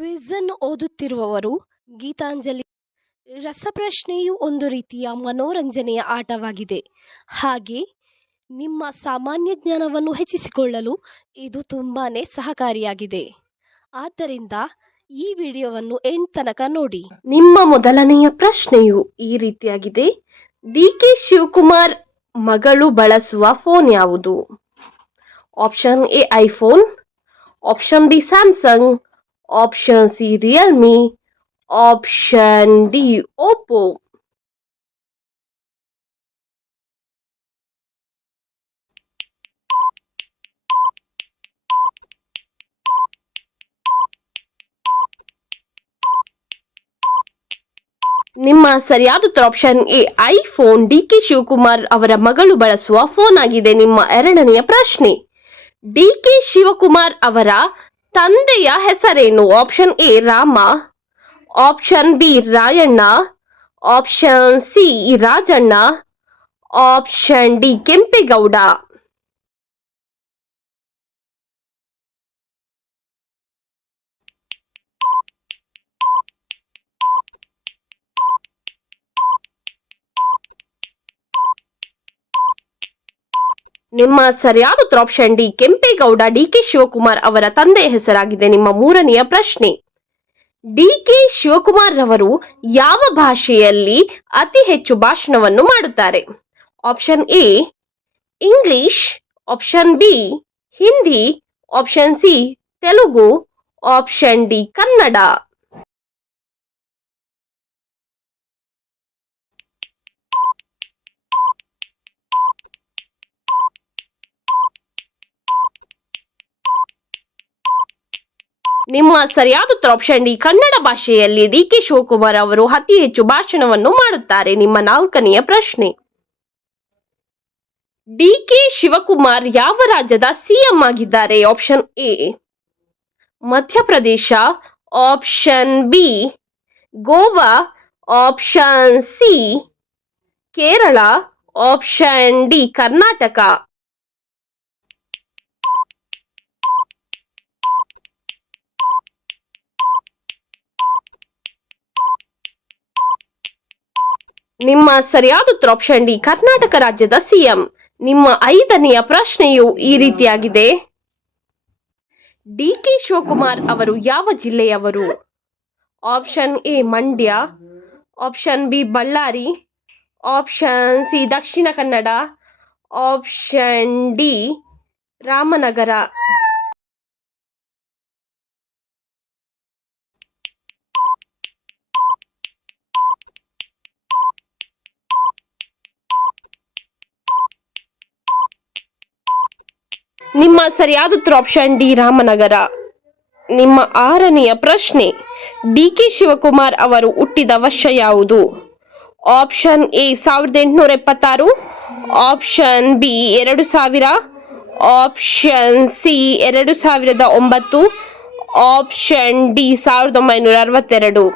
Quiz ಅನ್ನು ಓದುತ್ತಿರುವವರು ಗೀತಾಂಜಲಿ. ರಸಪ್ರಶ್ನೆಯು ಒಂದು ರೀತಿಯ ಮನೋರಂಜನೆಯ ಆಟವಾಗಿದೆ. ಹಾಗೆ ನಿಮ್ಮ ಸಾಮಾನ್ಯ ಜ್ಞಾನವನ್ನು ಹೆಚ್ಚಿಸಿಕೊಳ್ಳಲು ಇದು ತುಂಬಾನೇ ಸಹಕಾರಿಯಾಗಿದೆ. ಆದ್ದರಿಂದ ಈ ವಿಡಿಯೋವನ್ನು ಎಂಡ್ ತನಕ ನೋಡಿ. ನಿಮ್ಮ ಮೊದಲನೆಯ ಪ್ರಶ್ನೆಯು ಈ ರೀತಿಯಾಗಿದೆ. ಡಿ.ಕೆ. ಶಿವಕುಮಾರ್ ಮಗಳು ಬಳಸುವ ಫೋನ್ ಯಾವುದು? Option A iPhone, option B Samsung, option C Realme, option D Oppo. ನಿಮ್ಮ ಸರಿಯಾದ ಉತ್ತರ option A iPhone. D K. Shivakumar ಅವರ ಮಗಳು ಬಳಸುವ ಫೋನ್ ಆಗಿದೆ. ನಿಮ್ಮ ಎರಡನೆಯ ಪ್ರಶ್ನೆ, ಡಿ.ಕೆ. ಶಿವಕುಮಾರ್ ಅವರ ತಂದೆಯ ಹೆಸರೇನು? Option A Rama, option B Rayanna, option C Rajanna, option D Kempegowda. ನಿಮ್ಮ ಸರಿಯಾದ ಉತ್ತರ ಆಪ್ಷನ್ ಡಿ ಕೆಂಪೇಗೌಡ. ಡಿ.ಕೆ. ಶಿವಕುಮಾರ್ ಅವರ ತಂದೆಯ ಹೆಸರಾಗಿದೆ. ನಿಮ್ಮ ಮೂರನೆಯ ಪ್ರಶ್ನೆ, ಡಿ.ಕೆ. ಶಿವಕುಮಾರ್ ರವರು ಯಾವ ಭಾಷೆಯಲ್ಲಿ ಅತಿ ಹೆಚ್ಚು ಭಾಷಣವನ್ನು ಮಾಡುತ್ತಾರೆ? Option A English, option B Hindi, option C Telugu, option D Kannada. ನಿಮ್ಮ ಸರಿಯಾದ ಉತ್ತರ ಆಪ್ಷನ್ ಡಿ ಕನ್ನಡ ಭಾಷೆಯಲ್ಲಿ ಡಿ.ಕೆ. ಶಿವಕುಮಾರ್ ಅವರು ಅತಿ ಹೆಚ್ಚು ಭಾಷಣವನ್ನು ಮಾಡುತ್ತಾರೆ. ನಿಮ್ಮ ನಾಲ್ಕನೆಯ ಪ್ರಶ್ನೆ, ಡಿ.ಕೆ. ಶಿವಕುಮಾರ್ ಯಾವ ರಾಜ್ಯದ ಸಿಎಂ ಆಗಿದ್ದಾರೆ? Option A Madhya Pradesh, option B Goa, option C Kerala, option D Karnataka. ನಿಮ್ಮ ಸರಿಯಾದ ಉತ್ತರ ಆಪ್ಷನ್ ಡಿ ಕರ್ನಾಟಕ ರಾಜ್ಯದ ಸಿಎಂ. ನಿಮ್ಮ ಐದನೆಯ ಪ್ರಶ್ನೆಯು ಈ ರೀತಿಯಾಗಿದೆ. ಡಿ.ಕೆ. ಶಿವಕುಮಾರ್ ಅವರು ಯಾವ ಜಿಲ್ಲೆಯವರು? Option A Mandya, option B Ballari, option C Dakshina Kannada, option D Ramanagara. ನಿಮ್ಮ ಸರಿಯಾದ ಉತ್ತರ ಆಪ್ಷನ್ ಡಿ ರಾಮನಗರ. ನಿಮ್ಮ ಆರನೆಯ ಪ್ರಶ್ನೆ, ಡಿ.ಕೆ. ಶಿವಕುಮಾರ್ ಅವರು ಹುಟ್ಟಿದ ವರ್ಷ ಯಾವುದು? Option A 1876, option B 2000, option C 2009, option D 1962.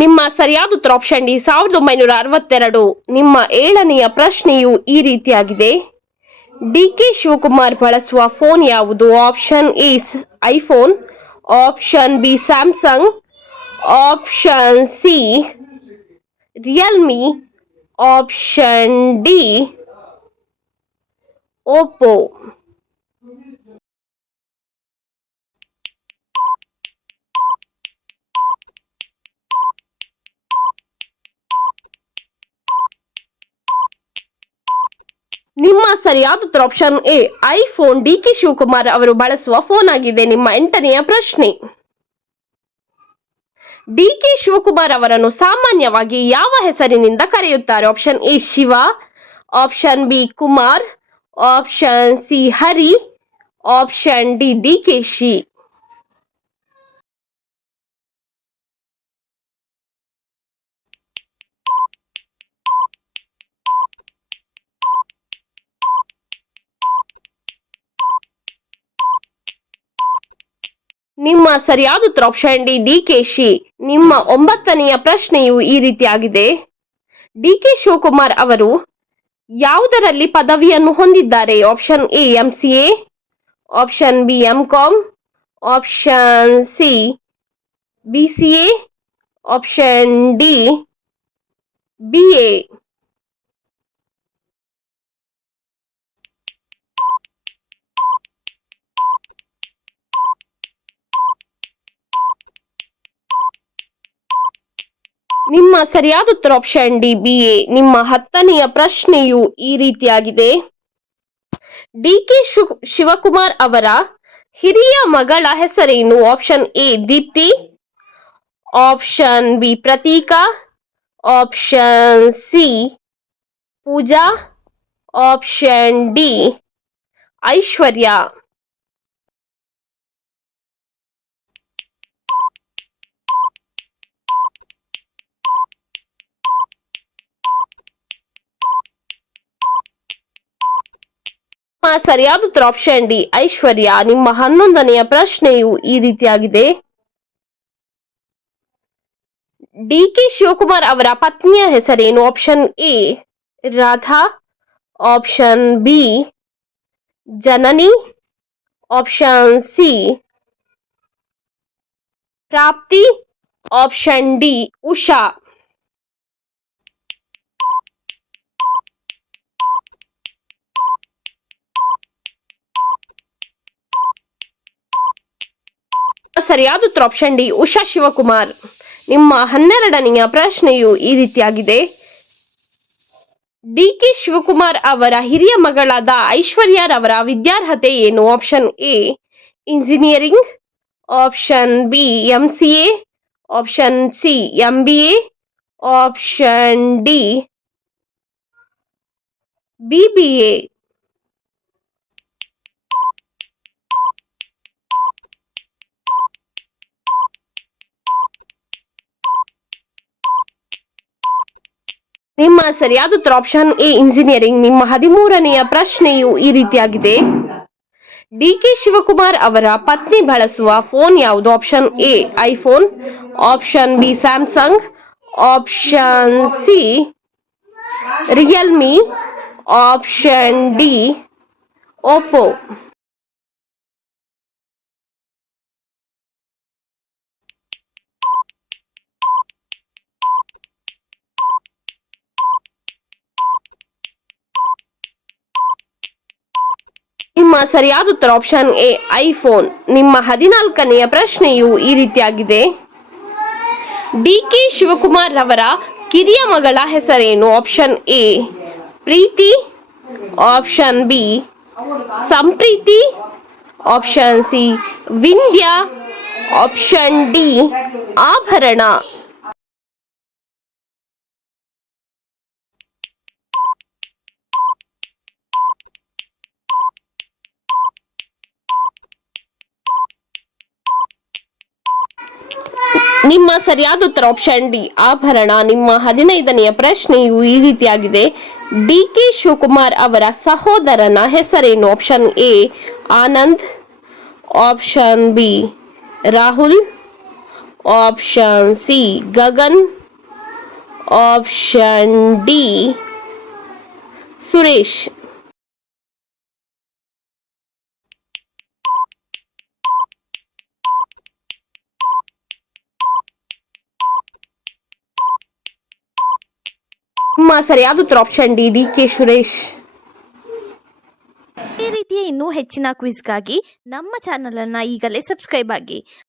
ನಿಮ್ಮ ಸರಿಯಾದ ಉತ್ತರ ಆಪ್ಷನ್ ಡಿ 1962. ನಿಮ್ಮ ಏಳನೆಯ ಪ್ರಶ್ನೆಯು ಈ ರೀತಿಯಾಗಿದೆ. ಡಿ.ಕೆ. ಶಿವಕುಮಾರ್ ಬಳಸುವ ಫೋನ್ ಯಾವುದು? Option A iPhone, option B Samsung, option C Realme, option D Oppo. ನಿಮ್ಮ ಸರಿಯಾದ ಉತ್ತರ option A iPhone. D K. Shivakumar ಅವರು ಬಳಸುವ ಫೋನ್ ಆಗಿದೆ. ನಿಮ್ಮ ಎಂಟನೆಯ ಪ್ರಶ್ನೆ, ಡಿ.ಕೆ. ಶಿವಕುಮಾರ್ ಅವರನ್ನು ಸಾಮಾನ್ಯವಾಗಿ ಯಾವ ಹೆಸರಿನಿಂದ ಕರೆಯುತ್ತಾರೆ? Option A Shiva, option B Kumar, option C Hari, option D ಡಿ.ಕೆ.ಶಿ. ನಿಮ್ಮ ಸರಿಯಾದ ಉತ್ತರ ಆಪ್ಷನ್ ಡಿ ಡಿಕೆಶಿ. ನಿಮ್ಮ 9ನೆಯ ಪ್ರಶ್ನೆಯು ಈ ರೀತಿಯಾಗಿದೆ. ಡಿಕೆ ಶಿವಕುಮಾರ್ ಅವರು ಯಾವುದರಲ್ಲಿ ಪದವಿಯನ್ನು ಹೊಂದಿದ್ದಾರೆ? Option A MCA, option B MCom, option C BCA, option D BA. ನಿಮ್ಮ ಸರಿಯಾದ ಉತ್ತರ ಆಪ್ಷನ್ ಡಿ ಬಿಎ. ನಿಮ್ಮ 10ನೆಯ ಪ್ರಶ್ನೆಯು ಈ ರೀತಿಯಾಗಿದೆ. ಡಿಕೆ ಶಿವಕುಮಾರ್ ಅವರ ಹಿರಿಯ ಮಗಳ ಹೆಸರೇನು? Option A Deepti, option B Prateeka, option C Pooja, option D Aishwarya. ಸರಿಯಾದ ಉತ್ತರ ಆಪ್ಷನ್ ಡಿ ಐಶ್ವರ್ಯ. ನಿಮ್ಮ 11ನೆಯ ಪ್ರಶ್ನೆಯು ಈ ರೀತಿಯಾಗಿದೆ. ಡಿಕೆ ಶಿವಕುಮಾರ್ ಅವರ ಪತ್ನಿಯ ಹೆಸರೇನು? Option A Radha, option B Janani, option C ಪ್ರಾಪ್ತಿ, ಆಪ್ಷನ್ ಡಿ ಉಷಾ. ಸರಿಯಾದ ಉತ್ತರ ಆಪ್ಷನ್ ಡಿ ಉಷಾ ಶಿವಕುಮಾರ್. ನಿಮ್ಮ 12ನೆಯ ಪ್ರಶ್ನೆಯು ಈ ರೀತಿಯಾಗಿದೆ. ಡಿಕೆ ಶಿವಕುಮಾರ್ ಅವರ ಹಿರಿಯ ಮಗಳಾದ ಐಶ್ವರ್ಯ ರವರ ವಿದ್ಯಾರ್ಹತೆ ಏನು? Option E engineering, option B MCA, option C MBA, option D BBA. ನಿಮ್ಮ ಸರಿಯಾದ ಉತ್ತರ ಆಪ್ಷನ್ ಎ ಇಂಜಿನಿಯರಿಂಗ್. ನಿಮ್ಮ 13ನೆಯ ಪ್ರಶ್ನೆಯು ಈ ರೀತಿಯಾಗಿದೆ. ಡಿಕೆ ಶಿವಕುಮಾರ್ ಅವರ ಪತ್ನಿ ಬಳಸುವ ಫೋನ್ ಯಾವುದು? Option A iPhone, option B Samsung, option C Realme, option D Oppo. ನಿಮ್ಮ ಸರಿಯಾದ ಉತ್ತರ ಆಪ್ಷನ್ ಎ ಐಫೋನ್. ನಿಮ್ಮ 14ನೆಯ ಪ್ರಶ್ನೆಯು ಈ ರೀತಿಯಾಗಿದೆ. ಡಿಕೆ ಶಿವಕುಮಾರ್ ರವರ ಕಿರಿಯ ಮಗಳ ಹೆಸರೇನು? Option A Preethi, option B Sampreethi, option C Vindhya, option D Abharana. ನಿಮ್ಮ ಸರಿಯಾದ ಉತ್ತರ ಆಪ್ಷನ್ ಡಿ ಆಭರಣ. ನಿಮ್ಮ 15ನೆಯ ಪ್ರಶ್ನೆಯು ಈ ರೀತಿಯಾಗಿದೆ. ಡಿಕೆ ಶಿವಕುಮಾರ್ ಅವರ ಸಹೋದರನ ಹೆಸರೇನು? Option A Anand, option B Rahul, option C Gagan, option D Suresh. ನಿಮ್ಮ ಸರಿಯಾದ ಉತ್ತರ ಆಪ್ಷನ್ ಡಿ ಡಿಕೆ ಸುರೇಶ್. ಈ ರೀತಿಯ ಇನ್ನೂ ಹೆಚ್ಚಿನ ಕ್ವಿಜ್ಗಾಗಿ ನಮ್ಮ ಚಾನಲ್ ಅನ್ನು ಈಗಲೇ ಸಬ್ಸ್ಕ್ರೈಬ್ ಆಗಿ.